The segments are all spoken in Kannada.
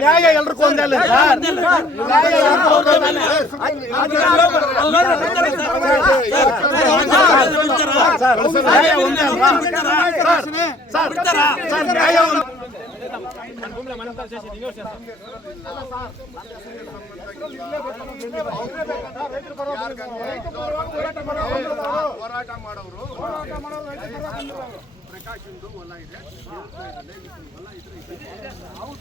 ನ್ಯಾಯ ಎಲ್ರಿಗೂ ಒಂದಲ್ಲ ಸರ್ ನ್ಯಾಯ ಹೋರಾಟ ಮಾಡೋರು ಪ್ರಕಾಶ್ ಹೊಲ ಇದೆ ಹೊಲ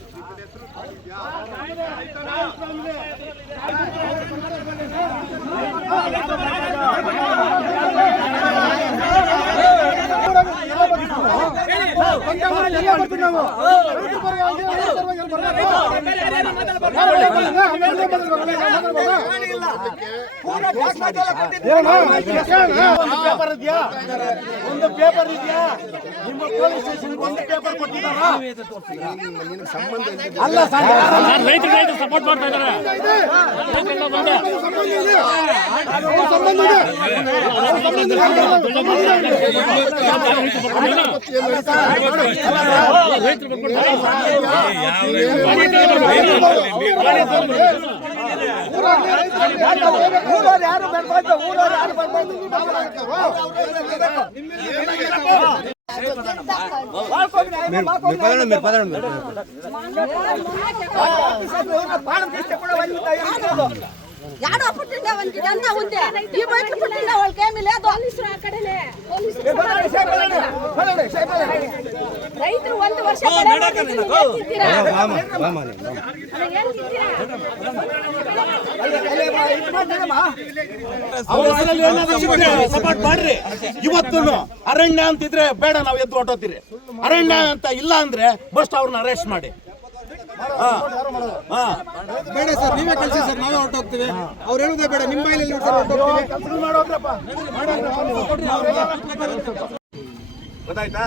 ಒಂದು ಪೇಪರ್ ಇದೆಯಾ ನಿಮ್ಮ ಪೊಲೀಸ್ ಸ್ಟೇಷನ್ ಒಂದು ಪೇಪರ್ ಕೊಟ್ಟಿದ್ದಾರಾ? ಅಲ್ಲ ರೈತರು ಸಪೋರ್ಟ್ ಮಾಡ್ತಾ ಇದ್ದಾರೆ. యాడో పుట్టిండే వానికి అంతా ఉంది ఈ బయట పుట్టిండే వాళ్ళకి ఏమీ లేదు రైతులు 1 ವರ್ಷ ಸಪೋರ್ಟ್ ಮಾಡ್ರಿ. ಇವತ್ತು ಅರಣ್ಯ ಅಂತಿದ್ರೆ ಬೇಡ ನಾವು ಎದ್ದು ಹೊಟ್ಟೋತೀರಿ. ಅರಣ್ಯ ಅಂತ ಇಲ್ಲ ಅಂದ್ರೆ ಫಸ್ಟ್ ಅವ್ರನ್ನ ಅರೆಸ್ಟ್ ಮಾಡಿ. ಬೇಡ ಸರ್, ನೀವೇ ಕಳಿಸಿ ಸರ್, ನಾವೇ ಹೊರಟೋಗ್ತೀವಿ. ಅವ್ರು ಹೇಳುದೇ ಬೇಡ, ನಿಮ್ಮ ಮೈಲಲ್ಲಿ ಗೊತ್ತಾಯ್ತಾ?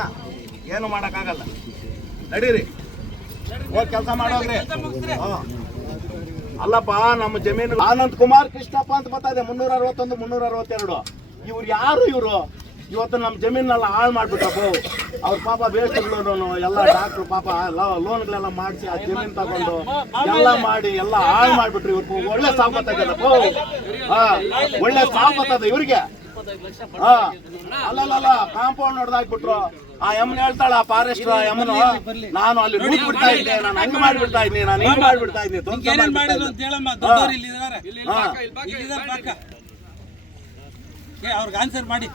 ಏನು ಮಾಡಕ್ಕಾಗಲ್ಲ, ನಡೀರಿ ಹೋಗಿ ಕೆಲಸ ಮಾಡೋಗ್ರಿ. ಅಲ್ಲಪ್ಪ, ನಮ್ಮ ಜಮೀನು ಆನಂದ್ ಕುಮಾರ್ ಕೃಷ್ಣಪ್ಪ ಅಂತ ಬರ್ತಾ ಇದೆ 361 362. ಇವ್ರು ಯಾರು? ಇವರು ಇವತ್ತು ನಮ್ಮ ಜಮೀನೆಲ್ಲ ಹಾಳು ಮಾಡ್ಬಿಟ್ರಪ್ಪ. ಅವ್ರ ಪಾಪ ಬೇಸ್ಟ್ಗಳು ಎಲ್ಲ ಡಾಕ್ಟ್ರು ಪಾಪ ಲೋನ್ಗಳೆಲ್ಲ ಮಾಡಿಸಿ ಆ ಜಮೀನು ತಗೊಂಡು ಎಲ್ಲ ಮಾಡಿ ಎಲ್ಲ ಹಾಳು ಮಾಡ್ಬಿಟ್ರು. ಇವ್ರು ಒಳ್ಳೆ ಸಾವು ಬರ್ತದಪ್ಪ, ಒಳ್ಳೆ ಸಾವು ಬರ್ತದೆ ಇವ್ರಿಗೆ. ಅಲ್ಲಲ್ಲ ಕಾಂಪೌಂಡ್ ಹೊಡೆದಾಕ್ಬಿಟ್ರು. ಆ ಯಮನ್ ಹೇಳ್ತಾಳ, ಆ ಫಾರೆಸ್ಟ್ ಯಮನು, ನಾನು ಅಲ್ಲಿ ರೂಟ್ ಬಿಡ್ತಾ ಇದ್ದೆ, ನಾನು ಹಂಗ್ ಮಾಡ್ಬಿಡ್ತಾ ಇದ್ದೀನಿ, ನಾನು ಹಿಂಗ್ ಮಾಡ್ಬಿಡ್ತಾ ಇದ್ದೀನಿ. ಅವ್ರಿಗೆ ಆನ್ಸರ್ ಮಾಡಿ.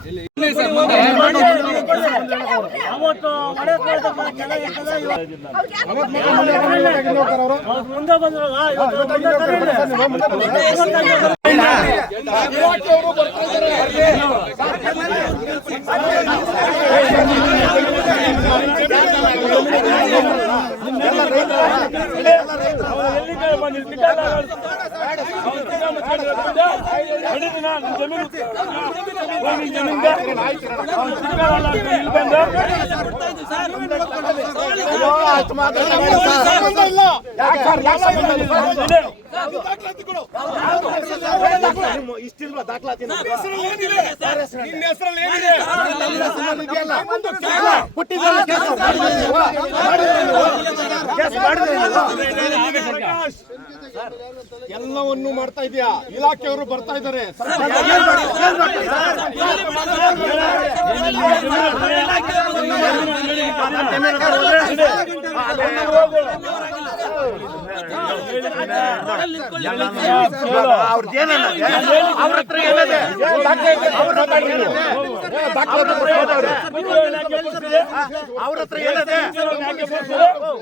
ಇಷ್ಟಿಲ್ವಾ ದಾಖಲಾತಿ? ಎಲ್ಲವನ್ನು ಮಾಡ್ತಾ ಇದೆಯಾ? ಇಲಾಖೆಯವರು ಬರ್ತಾ ಇದ್ದಾರೆ. ಅವ್ರ ಹತ್ರ ಏನಿದೆ? ಅವ್ರ ಹತ್ರ ಏನಿದೆ?